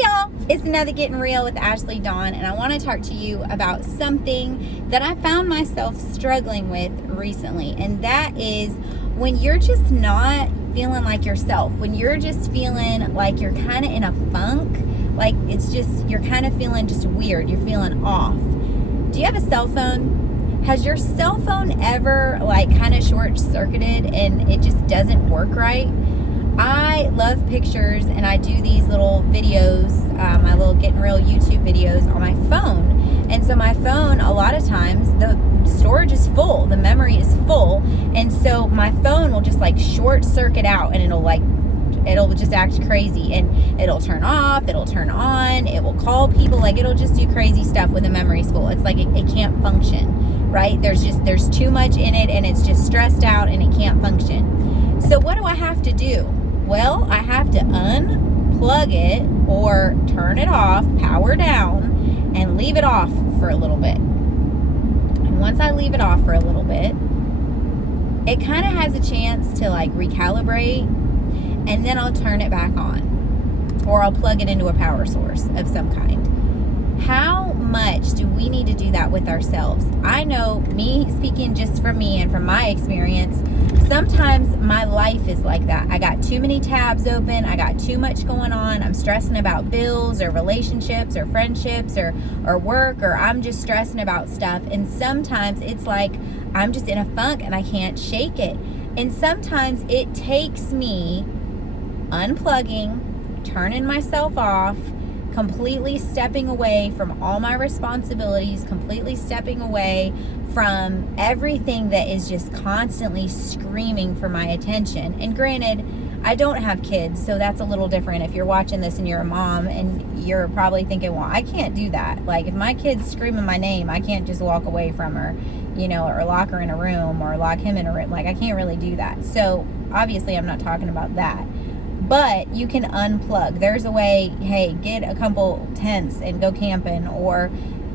Hey y'all, it's another Gettin Real with Ashleydawn, and I want to talk to you about something that I found myself struggling with recently, and that is when you're just not feeling like yourself, when you're just feeling like you're kind of in a funk, like it's just, you're kind of feeling just weird, you're feeling off. Do you have a cell phone? Has your cell phone ever like kind of short-circuited and it just doesn't work right? I love pictures, and I do these little videos, my little Gettin Real YouTube videos on my phone. And so my phone, a lot of times, the storage is full, the memory is full, and so my phone will just like short circuit out, and it'll just act crazy, and it'll turn off, it'll turn on, it will call people, like it'll just do crazy stuff when the memory's full. It's like it can't function, right? There's too much in it, and it's just stressed out, and it can't function. So what do I have to do? Well, I have to unplug it or turn it off, power down, and leave it off for a little bit. And once I leave it off for a little bit, it kind of has a chance to like recalibrate, and then I'll turn it back on, or I'll plug it into a power source of some kind. How much do we need to do that with ourselves? I know, me speaking just from me and from my experience, sometimes my life is like that. I got too many tabs open. I got too much going on. I'm stressing about bills or relationships or friendships or work, or I'm just stressing about stuff. And sometimes it's like I'm just in a funk and I can't shake it. And sometimes it takes me unplugging, turning myself off, completely stepping away from all my responsibilities, completely stepping away from everything that is just constantly screaming for my attention. And granted, I don't have kids, so that's a little different. If you're watching this and you're a mom and you're probably thinking, well, I can't do that. Like if my kid's screaming my name, I can't just walk away from her, or lock her in a room or lock him in a room. Like I can't really do that. So obviously I'm not talking about that. But you can unplug. There's a way, hey, get a couple tents and go camping, or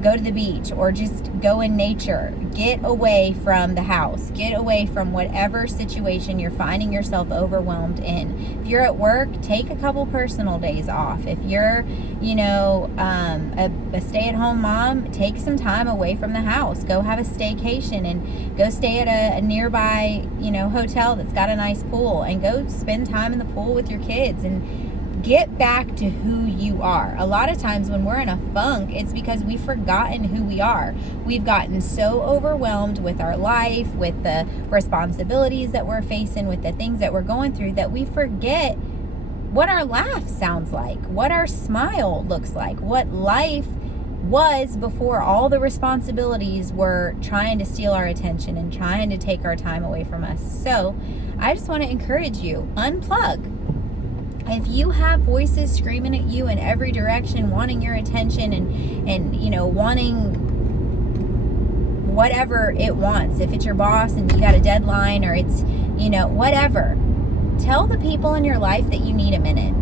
go to the beach, or just go in nature. Get away from the house. Get away from whatever situation you're finding yourself overwhelmed in. If you're at work, take a couple personal days off. If you're, a stay-at-home mom, take some time away from the house. Go have a staycation and go stay at a nearby, hotel that's got a nice pool, and go spend time in the pool with your kids and get back to who you are. A lot of times when we're in a funk, it's because we've forgotten who we are. We've gotten so overwhelmed with our life, with the responsibilities that we're facing, with the things that we're going through, that we forget what our laugh sounds like, what our smile looks like, what life was before all the responsibilities were trying to steal our attention and trying to take our time away from us. So I just want to encourage you, unplug. If you have voices screaming at you in every direction, wanting your attention and wanting whatever it wants, if it's your boss and you got a deadline, or it's, whatever, tell the people in your life that you need a minute.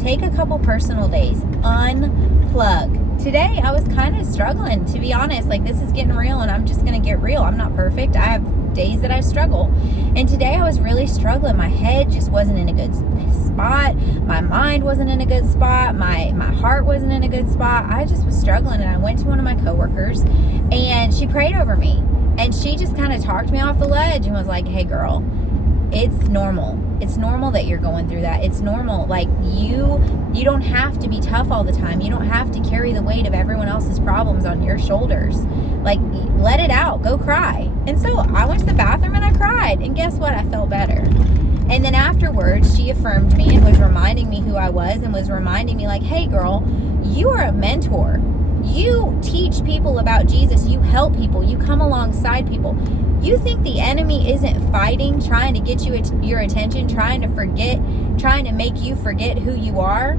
Take a couple personal days. Unplug. Today, I was kind of struggling, to be honest. Like, this is getting real, and I'm just going to get real. I'm not perfect. I have days that I struggle. And today, I was really struggling. My head just wasn't in a good spot. My mind wasn't in a good spot. My heart wasn't in a good spot. I just was struggling, and I went to one of my coworkers, and she prayed over me. And she just kind of talked me off the ledge and was like, hey, girl, it's normal. It's normal that you're going through that. It's normal. Like you don't have to be tough all the time. You don't have to carry the weight of everyone else's problems on your shoulders. Like, let it out. Go cry. And so I went to the bathroom and I cried. And guess what? I felt better. And then afterwards, she affirmed me and was reminding me who I was, and was reminding me like, hey girl, you are a mentor. You teach people about Jesus. You help people. You come alongside people. You think the enemy isn't fighting, trying to get you your attention, trying to make you forget who you are?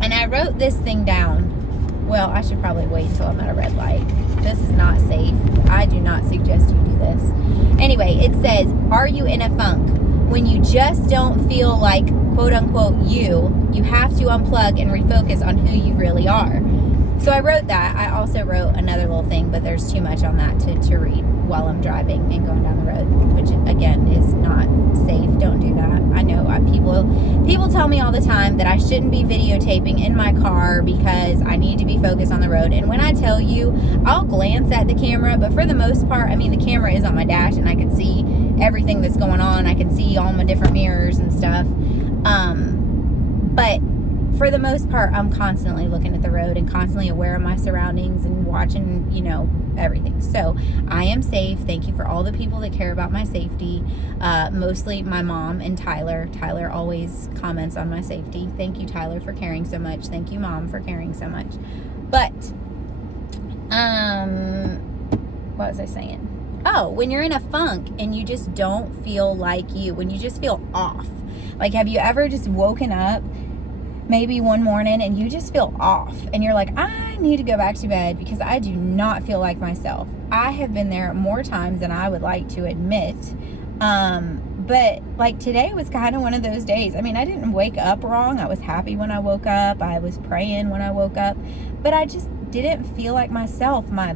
And I wrote this thing down. Well, I should probably wait until I'm at a red light. This is not safe. I do not suggest you do this. Anyway, it says, are you in a funk? when you just don't feel like, quote unquote, you have to unplug and refocus on who you really are. So I wrote that. I also wrote another little thing, but there's too much on that to read while I'm driving and going down the road, which again is not safe. Don't do that. I know people tell me all the time that I shouldn't be videotaping in my car because I need to be focused on the road. And when I tell you, I'll glance at the camera, but for the most part, I mean, the camera is on my dash and I can see everything that's going on. I can see all my different mirrors and stuff. But for the most part, I'm constantly looking at the road and constantly aware of my surroundings and watching, everything. So I am safe. Thank you for all the people that care about my safety. Mostly my mom and Tyler. Tyler always comments on my safety. Thank you, Tyler, for caring so much. Thank you, Mom, for caring so much. But, what was I saying? Oh, when you're in a funk and you just don't feel like you, when you just feel off. Like, have you ever just woken up maybe one morning and you just feel off and you're like, I need to go back to bed because I do not feel like myself? I have been there more times than I would like to admit. But like today was kind of one of those days. I mean, I didn't wake up wrong. I was happy when I woke up. I was praying when I woke up, but I just didn't feel like myself. My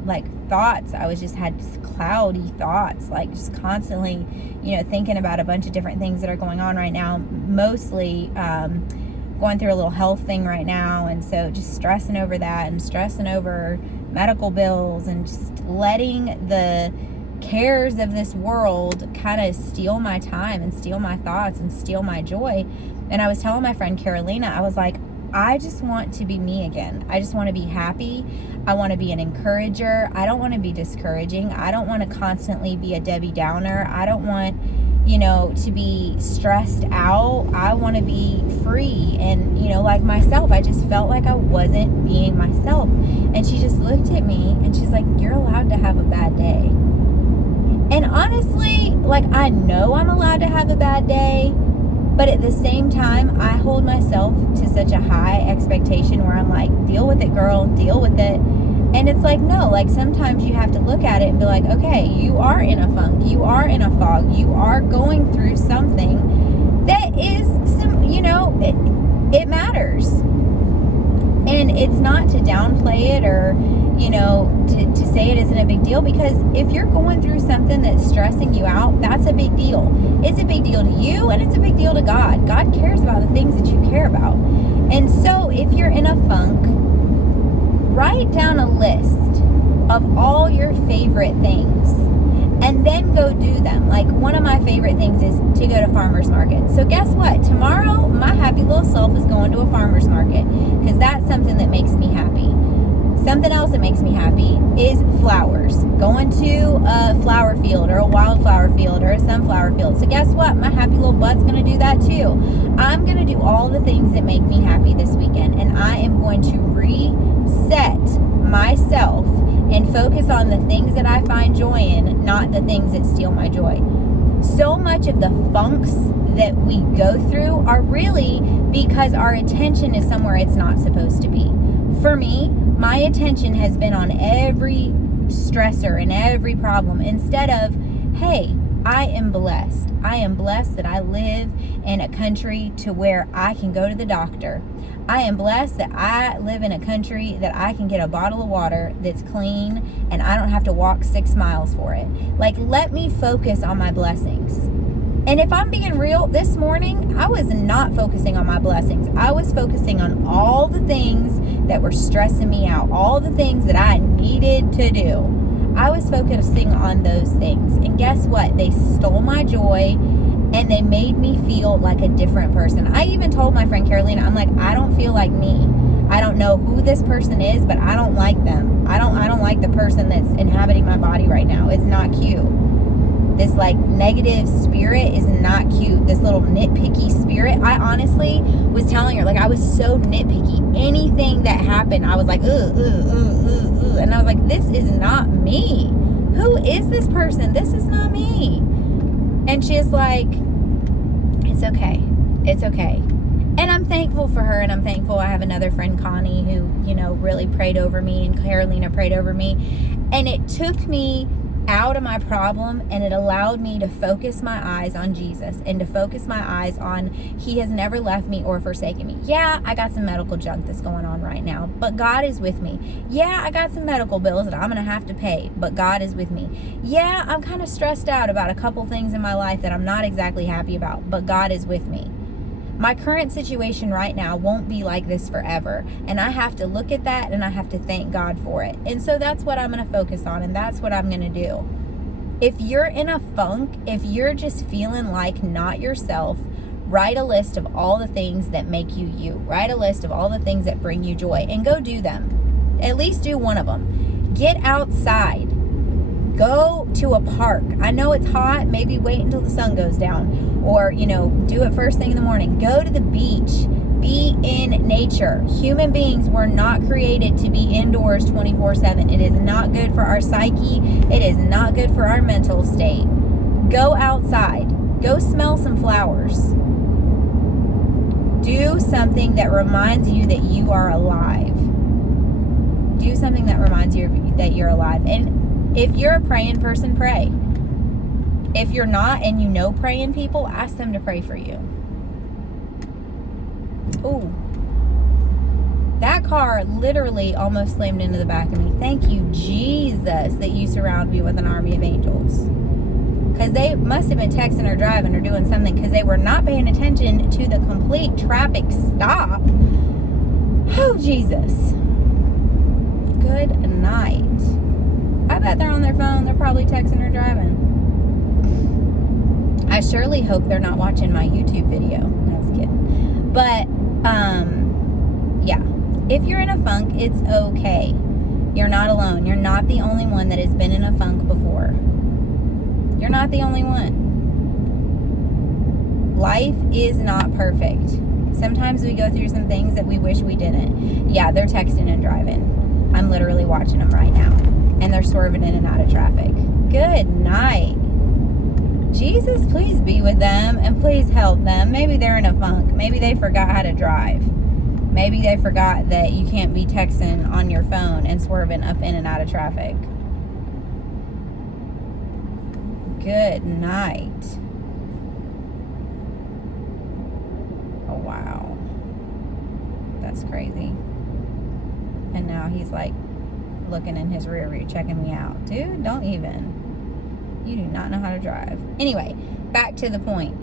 thoughts, I was just had just cloudy thoughts, like just constantly, thinking about a bunch of different things that are going on right now, mostly, going through a little health thing right now, and so just stressing over that and stressing over medical bills and just letting the cares of this world kind of steal my time and steal my thoughts and steal my joy. And I was telling my friend Carolina, I was like, I just want to be me again. I just want to be happy. I want to be an encourager. I don't want to be discouraging. I don't want to constantly be a Debbie Downer. I don't want to be stressed out. I want to be free and, like myself. I just felt like I wasn't being myself. And she just looked at me and she's like, you're allowed to have a bad day. And honestly, I know I'm allowed to have a bad day, but at the same time, I hold myself to such a high expectation where I'm like, deal with it, girl, deal with it. And it's like, no, sometimes you have to look at it and be like, okay, you are in a funk, you are in a fog, you are going through something that is it matters. And it's not to downplay it or, to say it isn't a big deal, because if you're going through something that's stressing you out, that's a big deal. It's a big deal to you and it's a big deal to God. God cares about the things that you care about. And so if you're in a funk, write down a list of all your favorite things and then go do them. Like, one of my favorite things is to go to farmer's market. So guess what? Tomorrow, my happy little self is going to a farmer's market because that's something that makes me happy. Something else that makes me happy is flowers. Going to a flower field or a wildflower field or a sunflower field. So guess what? My happy little butt's going to do that too. I'm going to do all the things that make me happy this weekend, and I am going to reset myself and focus on the things that I find joy in, not the things that steal my joy. So much of the funks that we go through are really because our attention is somewhere it's not supposed to be. For me, my attention has been on every stressor and every problem instead of, hey, I am blessed. I am blessed that I live in a country to where I can go to the doctor. I am blessed that I live in a country that I can get a bottle of water that's clean and I don't have to walk 6 miles for it. Let me focus on my blessings. And if I'm being real, this morning, I was not focusing on my blessings. I was focusing on all the things that were stressing me out, all the things that I needed to do. I was focusing on those things. And guess what? They stole my joy and they made me feel like a different person. I even told my friend Carolina, I'm like, I don't feel like me. I don't know who this person is, but I don't like them. I don't like the person that's inhabiting my body right now. It's not cute. This negative spirit is not cute. This little nitpicky spirit. I honestly was telling her, I was so nitpicky. Anything that happened, I was like, and I was like, this is not me. Who is this person? This is not me. And she's like, it's okay. It's okay. And I'm thankful for her, and I'm thankful I have another friend, Connie, who, really prayed over me, and Carolina prayed over me. And it took me out of my problem, and it allowed me to focus my eyes on Jesus and to focus my eyes on He has never left me or forsaken me. Yeah, I got some medical junk that's going on right now, but God is with me. Yeah, I got some medical bills that I'm going to have to pay, but God is with me. Yeah, I'm kind of stressed out about a couple things in my life that I'm not exactly happy about, but God is with me. My current situation right now won't be like this forever. And I have to look at that and I have to thank God for it. And so that's what I'm going to focus on, and that's what I'm going to do. If you're in a funk, if you're just feeling like not yourself, write a list of all the things that make you you. Write a list of all the things that bring you joy and go do them. At least do one of them. Get outside. Go to a park. I know it's hot. Maybe wait until the sun goes down, or, do it first thing in the morning. Go to the beach. Be in nature. Human beings were not created to be indoors 24/7. It is not good for our psyche. It is not good for our mental state. Go outside. Go smell some flowers. Do something that reminds you that you are alive. Do something that reminds you that you're alive. And if you're a praying person, pray. If you're not and you know praying people, ask them to pray for you. Ooh. That car literally almost slammed into the back of me. Thank you, Jesus, that you surround me with an army of angels. Because they must have been texting or driving or doing something, because they were not paying attention to the complete traffic stop. Oh, Jesus. Good night. I bet they're on their phone. They're probably texting or driving. I surely hope they're not watching my YouTube video. No, I was kidding. But, yeah. If you're in a funk, it's okay. You're not alone. You're not the only one that has been in a funk before. You're not the only one. Life is not perfect. Sometimes we go through some things that we wish we didn't. Yeah, they're texting and driving. I'm literally watching them right now. And they're swerving in and out of traffic. Good night. Jesus, please be with them and please help them. Maybe they're in a funk. Maybe they forgot how to drive. Maybe they forgot that you can't be texting on your phone and swerving up in and out of traffic. Good night. Oh, wow. That's crazy. And now he's like looking in his rear view, checking me out. Dude, don't even. You do not know how to drive. Anyway, back to the point.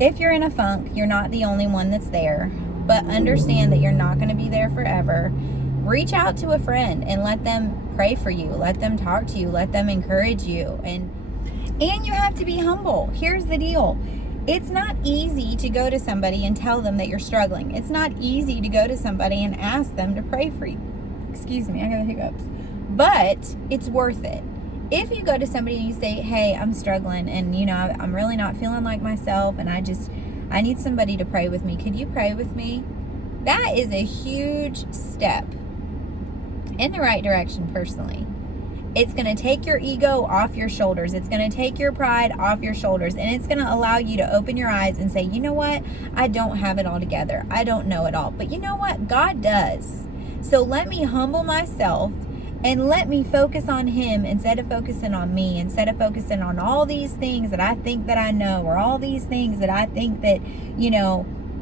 If you're in a funk, you're not the only one that's there, but understand that you're not going to be there forever. Reach out to a friend and let them pray for you. Let them talk to you. Let them encourage you. And you have to be humble. Here's the deal. It's not easy to go to somebody and tell them that you're struggling. It's not easy to go to somebody and ask them to pray for you. Excuse me, I got the hiccups. But it's worth it. If you go to somebody and you say, hey, I'm struggling and, I'm really not feeling like myself and I need somebody to pray with me. Could you pray with me? That is a huge step in the right direction personally. It's going to take your ego off your shoulders. It's going to take your pride off your shoulders. And it's going to allow you to open your eyes and say, you know what? I don't have it all together. I don't know it all. But you know what? God does. So let me humble myself and let me focus on Him instead of focusing on me, instead of focusing on all these things that I think that I know, or all these things that I think that,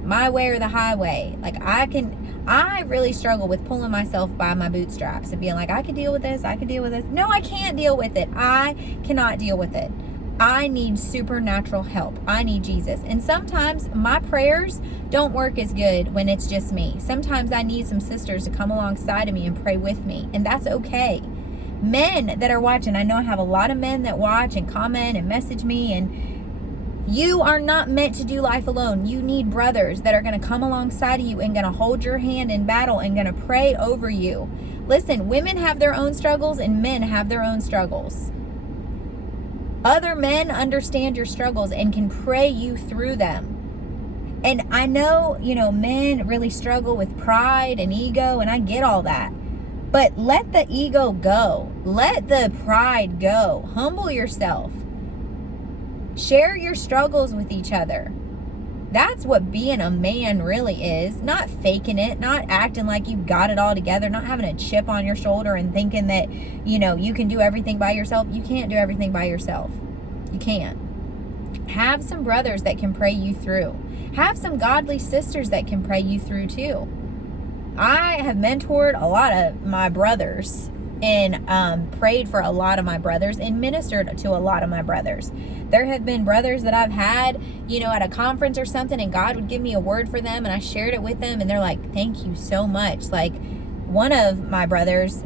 my way or the highway. Like I really struggle with pulling myself by my bootstraps and being like, I could deal with this. I could deal with this. No, I can't deal with it. I cannot deal with it. I need supernatural help. I need Jesus. And sometimes my prayers don't work as good when it's just me. Sometimes I need some sisters to come alongside of me and pray with me. And that's okay. Men that are watching, I know I have a lot of men that watch and comment and message me, and you are not meant to do life alone. You need brothers that are going to come alongside of you and going to hold your hand in battle and going to pray over you. Listen, women have their own struggles and men have their own struggles. Other men understand your struggles and can pray you through them. And I know, men really struggle with pride and ego, and I get all that. But let the ego go. Let the pride go. Humble yourself. Share your struggles with each other. That's what being a man really is. Not faking it, not acting like you got it all together, not having a chip on your shoulder and thinking that, you can do everything by yourself. You can't do everything by yourself. You can't. Have some brothers that can pray you through. Have some godly sisters that can pray you through too. I have mentored a lot of my brothers and prayed for a lot of my brothers and ministered to a lot of my brothers. There have been brothers that I've had, at a conference or something, and God would give me a word for them, and I shared it with them, and they're like, thank you so much. Like, one of my brothers,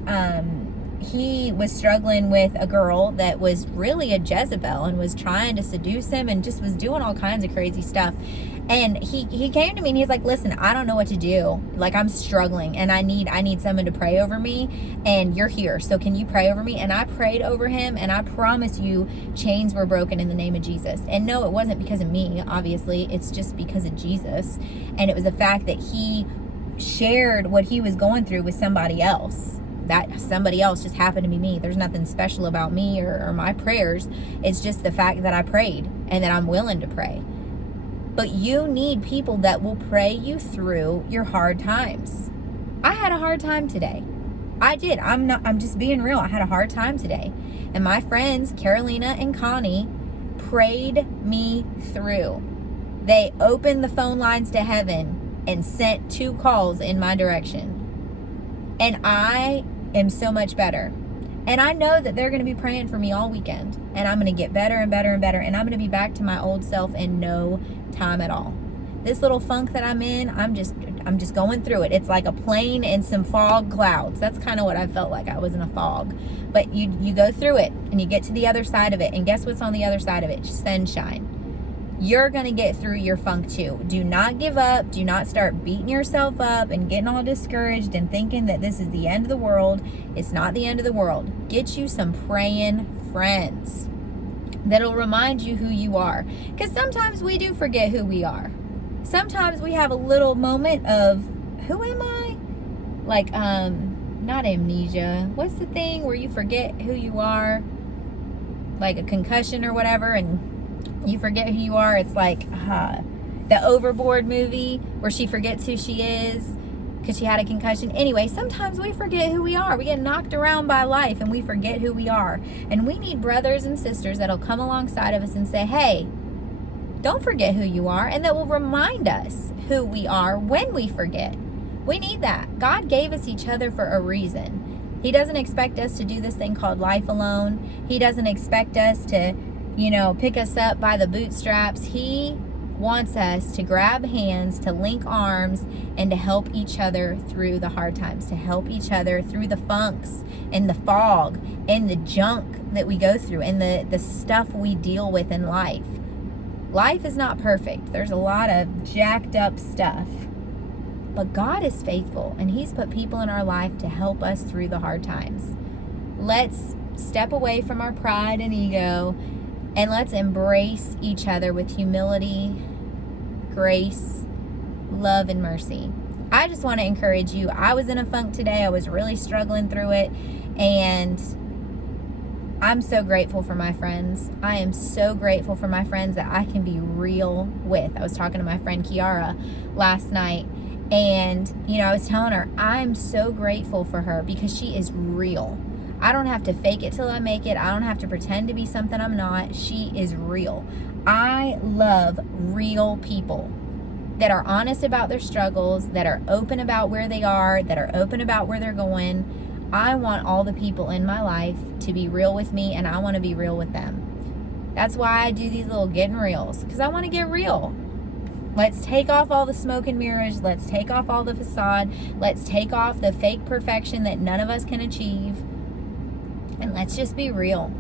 he was struggling with a girl that was really a Jezebel and was trying to seduce him and just was doing all kinds of crazy stuff. And he came to me and he's like, listen, I don't know what to do. Like, I'm struggling and I need someone to pray over me, and you're here. So can you pray over me? And I prayed over him, and I promise you chains were broken in the name of Jesus. And no, it wasn't because of me, obviously. It's just because of Jesus. And it was the fact that he shared what he was going through with somebody else. That somebody else just happened to be me. There's nothing special about me or my prayers. It's just the fact that I prayed and that I'm willing to pray. But you need people that will pray you through your hard times. I had a hard time today. I did. I'm just being real. I had a hard time today. And my friends, Carolina and Connie, prayed me through. They opened the phone lines to heaven and sent 2 calls in my direction. And I am so much better. And I know that they're going to be praying for me all weekend. And I'm going to get better and better and better. And I'm going to be back to my old self in no time at all. This little funk that I'm in, I'm just going through it. It's like a plane and some fog clouds. That's kind of what I felt like. I was in a fog. But you go through it and you get to the other side of it. And guess what's on the other side of it? Sunshine. You're going to get through your funk too. Do not give up. Do not start beating yourself up and getting all discouraged and thinking that this is the end of the world. It's not the end of the world. Get you some praying friends that'll remind you who you are. Because sometimes we do forget who we are. Sometimes we have a little moment of, who am I? Like, not amnesia. What's the thing where you forget who you are? Like a concussion or whatever, and you forget who you are. It's like the Overboard movie where she forgets who she is because she had a concussion. Anyway, sometimes we forget who we are. We get knocked around by life and we forget who we are. And we need brothers and sisters that'll come alongside of us and say, hey, don't forget who you are, and that will remind us who we are when we forget. We need that. God gave us each other for a reason. He doesn't expect us to do this thing called life alone. He doesn't expect us to pick us up by the bootstraps. He wants us to grab hands, to link arms, and to help each other through the hard times, to help each other through the funks and the fog and the junk that we go through and the stuff we deal with in life. Life is not perfect. There's a lot of jacked up stuff. But God is faithful, and He's put people in our life to help us through the hard times. Let's step away from our pride and ego, and let's embrace each other with humility, grace, love, and mercy. I just want to encourage you. I was in a funk today. I was really struggling through it, and I'm so grateful for my friends. I am so grateful for my friends that I can be real with. I was talking to my friend Kiara last night, and I was telling her I'm so grateful for her because she is real. I don't have to fake it till I make it. I don't have to pretend to be something I'm not. She is real. I love real people that are honest about their struggles, that are open about where they are, that are open about where they're going. I want all the people in my life to be real with me, and I want to be real with them. That's why I do these little Gettin Reals, because I want to get real. Let's take off all the smoke and mirrors. Let's take off all the facade. Let's take off the fake perfection that none of us can achieve. And let's just be real.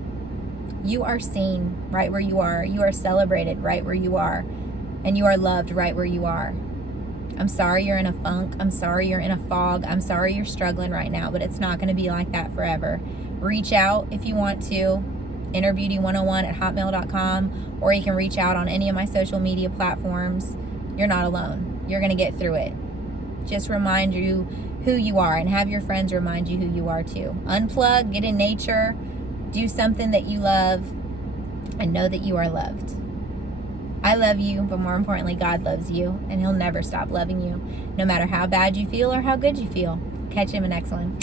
You are seen right where you are. You are celebrated right where you are. And you are loved right where you are. I'm sorry you're in a funk. I'm sorry you're in a fog. I'm sorry you're struggling right now, but it's not going to be like that forever. Reach out if you want to. Innerbeauty101@hotmail.com, or you can reach out on any of my social media platforms. You're not alone. You're going to get through it. Just remind you who you are, and have your friends remind you who you are too. Unplug, get in nature, do something that you love, and know that you are loved. I love you, but more importantly, God loves you, and He'll never stop loving you, no matter how bad you feel or how good you feel. Catch you in the next one.